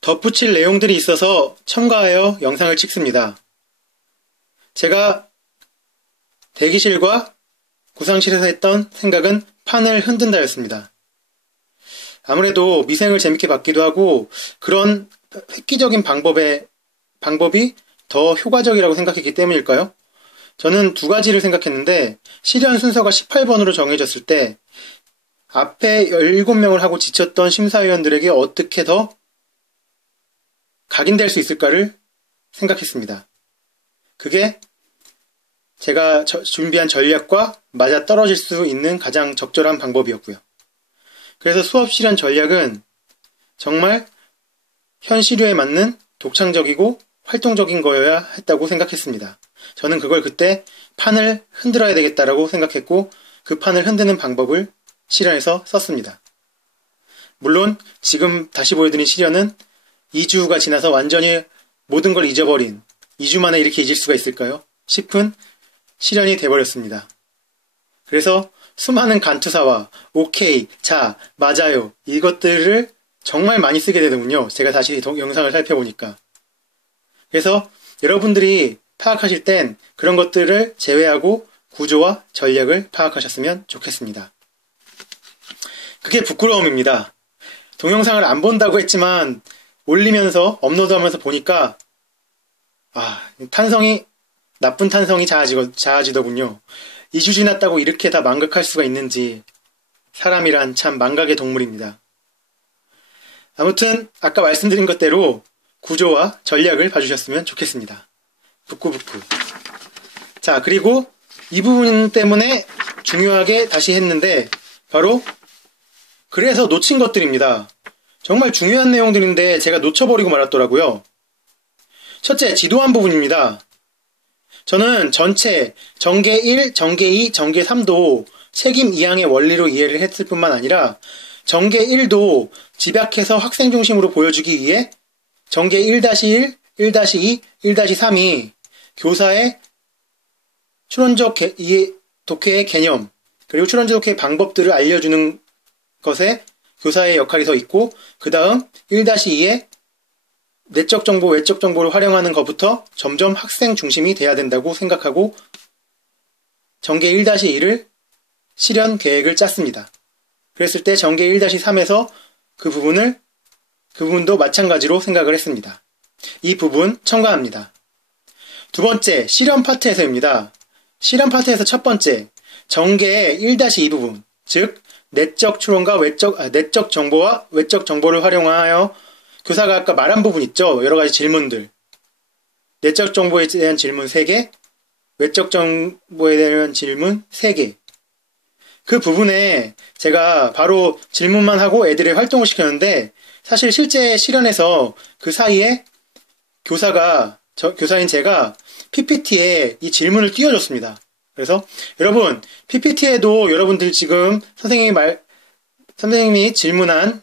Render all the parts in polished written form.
덧붙일 내용들이 있어서 첨가하여 영상을 찍습니다. 제가 대기실과 구상실에서 했던 생각은 판을 흔든다였습니다. 아무래도 미생을 재밌게 봤기도 하고 그런 획기적인 방법이 더 효과적이라고 생각했기 때문일까요? 저는 두 가지를 생각했는데 실현 순서가 18번으로 정해졌을 때 앞에 17명을 하고 지쳤던 심사위원들에게 어떻게 더 각인될 수 있을까를 생각했습니다. 그게 제가 준비한 전략과 맞아떨어질 수 있는 가장 적절한 방법이었고요. 그래서 수업 실현 전략은 정말 현 시류에 맞는 독창적이고 활동적인 거여야 했다고 생각했습니다. 저는 그걸 그때 판을 흔들어야 되겠다라고 생각했고 그 판을 흔드는 방법을 실현해서 썼습니다. 물론 지금 다시 보여드린 실현은 2주가 지나서 완전히 모든 걸 잊어버린 2주 만에 이렇게 잊을 수가 있을까요? 싶은 실현이 돼버렸습니다. 그래서 수많은 간투사와 오케이, 자, 맞아요 이것들을 정말 많이 쓰게 되더군요. 제가 다시 영상을 살펴보니까. 그래서 여러분들이 파악하실 땐 그런 것들을 제외하고 구조와 전략을 파악하셨으면 좋겠습니다. 그게 부끄러움입니다. 동영상을 안 본다고 했지만 올리면서 업로드하면서 보니까 나쁜 탄성이 자아지더군요. 2주 지났다고 이렇게 다 망각할 수가 있는지 사람이란 참 망각의 동물입니다. 아무튼 아까 말씀드린 것대로 구조와 전략을 봐주셨으면 좋겠습니다. 부끄부끄. 자, 그리고 이 부분 때문에 중요하게 다시 했는데 바로 그래서 놓친 것들입니다. 정말 중요한 내용들인데 제가 놓쳐버리고 말았더라고요. 첫째, 지도한 부분입니다. 저는 전체 정계 1, 정계 2, 정계 3도 책임 이항의 원리로 이해를 했을 뿐만 아니라 정계 1도 집약해서 학생 중심으로 보여주기 위해 정계 1-1, 1-2, 1-3이 교사의 추론적 독해의 개념 그리고 추론적 독해의 방법들을 알려주는 것에 교사의 역할이 더 있고 그 다음 1-2에 내적 정보, 외적 정보를 활용하는 것부터 점점 학생 중심이 돼야 된다고 생각하고 정계 1-2를 실현 계획을 짰습니다. 그랬을 때 정계 1-3에서 그 부분도 마찬가지로 생각을 했습니다. 이 부분 첨가합니다. 두 번째, 실현 파트에서입니다. 실현 파트에서 첫 번째, 정계의 1-2 부분, 즉 내적 추론과 내적 정보와 외적 정보를 활용하여 교사가 아까 말한 부분 있죠? 여러 가지 질문들. 내적 정보에 대한 질문 3개, 외적 정보에 대한 질문 3개. 그 부분에 제가 바로 질문만 하고 애들의 활동을 시켰는데 사실 실제 실현에서 그 사이에 교사인 제가 PPT에 이 질문을 띄워줬습니다. 그래서 여러분 PPT에도 여러분들 지금 선생님이 질문한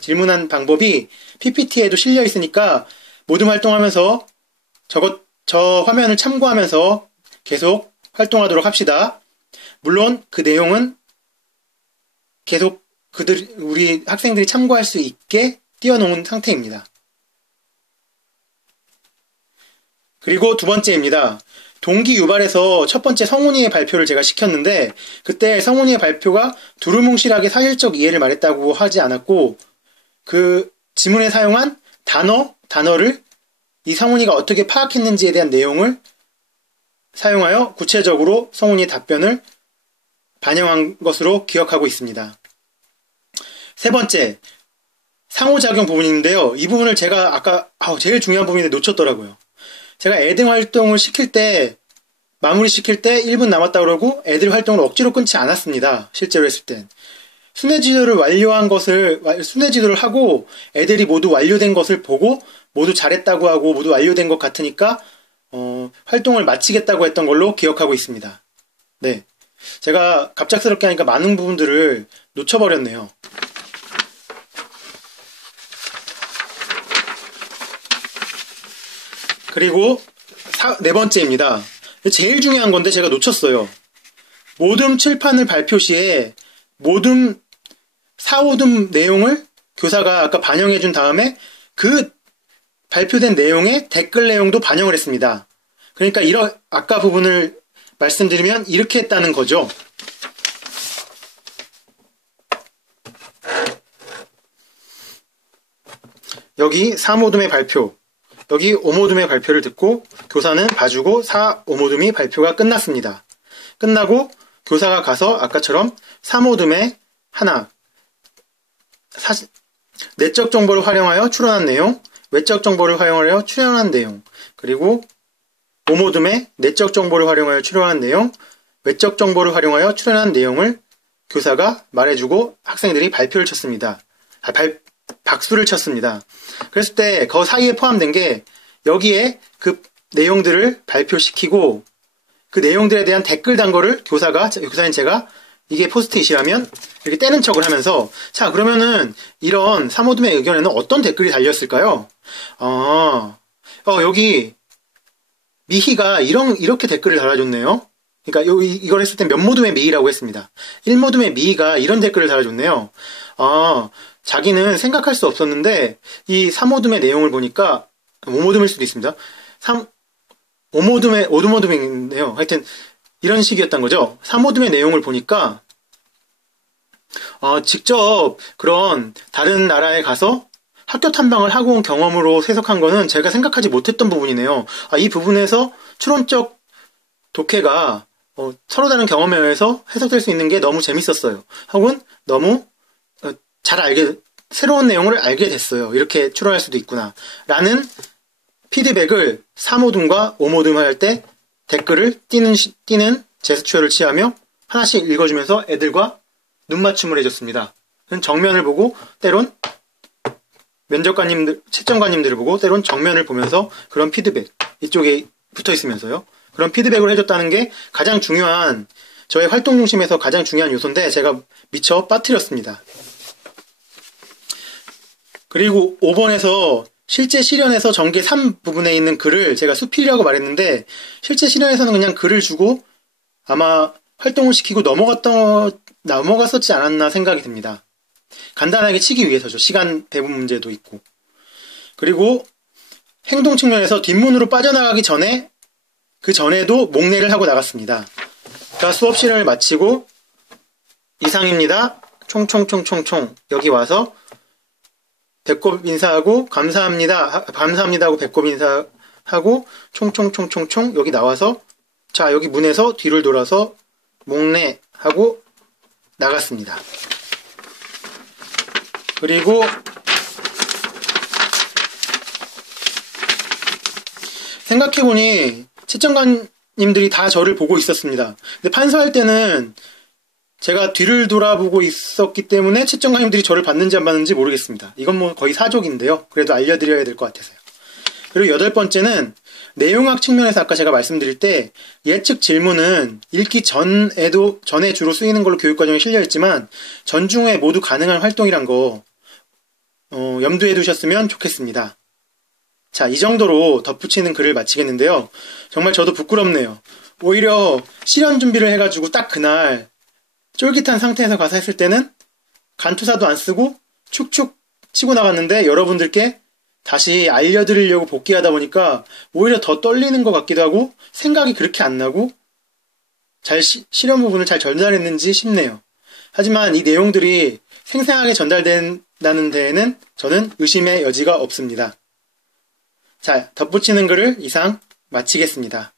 질문한 방법이 PPT에도 실려 있으니까 모든 활동하면서 저 화면을 참고하면서 계속 활동하도록 합시다. 물론 그 내용은 계속 우리 학생들이 참고할 수 있게 띄워놓은 상태입니다. 그리고 두 번째입니다. 동기 유발에서 첫 번째 성훈이의 발표를 제가 시켰는데 그때 성훈이의 발표가 두루뭉실하게 사실적 이해를 말했다고 하지 않았고 그 지문에 사용한 단어를 이 성훈이가 어떻게 파악했는지에 대한 내용을 사용하여 구체적으로 성훈이의 답변을 반영한 것으로 기억하고 있습니다. 세 번째, 상호작용 부분인데요. 이 부분을 제가 아까 제일 중요한 부분인데 놓쳤더라고요. 제가 애들 활동을 마무리 시킬 때 1분 남았다 그러고 애들 활동을 억지로 끊지 않았습니다. 실제로 했을 땐. 순회지도를 순회지도를 하고 애들이 모두 완료된 것을 보고 모두 잘했다고 하고 모두 완료된 것 같으니까 활동을 마치겠다고 했던 걸로 기억하고 있습니다. 네. 제가 갑작스럽게 하니까 많은 부분들을 놓쳐버렸네요. 그리고 네 번째입니다. 제일 중요한 건데 제가 놓쳤어요. 모둠 칠판을 발표 시에 모둠 4, 5둠 내용을 교사가 아까 반영해 준 다음에 그 발표된 내용에 댓글 내용도 반영을 했습니다. 그러니까 아까 부분을 말씀드리면 이렇게 했다는 거죠. 여기 4모둠의 발표, 여기 5모둠의 발표를 듣고 교사는 봐주고 4, 5모둠이 발표가 끝났습니다. 끝나고 교사가 가서 아까처럼 4모둠의 하나, 내적 정보를 활용하여 추론한 내용, 외적 정보를 활용하여 추론한 내용, 그리고 5모둠의 내적 정보를 활용하여 추론한 내용, 외적 정보를 활용하여 추론한 내용을 교사가 말해주고 학생들이 발표를 쳤습니다. 박수를 쳤습니다. 그랬을 때 그 사이에 포함된 게 여기에 그 내용들을 발표시키고 그 내용들에 대한 댓글 단 거를 교사인 제가 이게 포스트잇이라면 이렇게 떼는 척을 하면서 자 그러면은 이런 3모둠의 의견에는 어떤 댓글이 달렸을까요? 여기 미희가 이렇게 댓글을 달아줬네요. 그러니까 이걸 했을 때 몇 모둠의 미희라고 했습니다. 1모둠의 미희가 이런 댓글을 달아줬네요. 자기는 생각할 수 없었는데 이 3모둠의 내용을 보니까 5모둠일 수도 있습니다. 5모둠이네요. 하여튼 이런 식이었던 거죠. 3모둠의 내용을 보니까 직접 그런 다른 나라에 가서 학교 탐방을 하고 온 경험으로 해석한 거는 제가 생각하지 못했던 부분이네요. 이 부분에서 추론적 독해가 서로 다른 경험에 의해서 해석될 수 있는 게 너무 재밌었어요. 혹은 너무 새로운 내용을 알게 됐어요. 이렇게 추론할 수도 있구나. 라는 피드백을 4모둠과 5모둠 할 때 댓글을 띄는 제스처를 취하며 하나씩 읽어주면서 애들과 눈맞춤을 해줬습니다. 정면을 보고 때론 채점관님들을 보고 때론 정면을 보면서 그런 피드백, 이쪽에 붙어 있으면서요. 그런 피드백을 해줬다는 게 가장 중요한, 저의 활동 중심에서 가장 중요한 요소인데 제가 미처 빠뜨렸습니다. 그리고 5번에서 실제 실현에서 전개 3 부분에 있는 글을 제가 수필이라고 말했는데 실제 실현에서는 그냥 글을 주고 아마 활동을 시키고 넘어갔었지 않았나 생각이 듭니다. 간단하게 치기 위해서죠. 시간 배분 문제도 있고. 그리고 행동 측면에서 뒷문으로 빠져나가기 전에 그 전에도 목례를 하고 나갔습니다. 그러니까 수업 실현을 마치고 이상입니다. 총총총총총 여기 와서 배꼽 인사하고 감사합니다 하고 배꼽 인사하고 총총총총총 여기 나와서 자 여기 문에서 뒤를 돌아서 목례하고 나갔습니다. 그리고 생각해보니 채점관님들이 다 저를 보고 있었습니다. 근데 판서할 때는 제가 뒤를 돌아보고 있었기 때문에 채점관님들이 저를 봤는지 안 봤는지 모르겠습니다. 이건 뭐 거의 사족인데요. 그래도 알려드려야 될 것 같아서요. 그리고 8번째는 내용학 측면에서 아까 제가 말씀드릴 때 예측 질문은 읽기 전에 주로 쓰이는 걸로 교육과정에 실려있지만 전중에 모두 가능한 활동이란 거 염두에 두셨으면 좋겠습니다. 자, 이 정도로 덧붙이는 글을 마치겠는데요. 정말 저도 부끄럽네요. 오히려 실현 준비를 해가지고 딱 그날 쫄깃한 상태에서 가서 했을 때는 간투사도 안 쓰고 축축 치고 나갔는데 여러분들께 다시 알려드리려고 복귀하다 보니까 오히려 더 떨리는 것 같기도 하고 생각이 그렇게 안 나고 실현 부분을 잘 전달했는지 싶네요. 하지만 이 내용들이 생생하게 전달된다는 데에는 저는 의심의 여지가 없습니다. 자, 덧붙이는 글을 이상 마치겠습니다.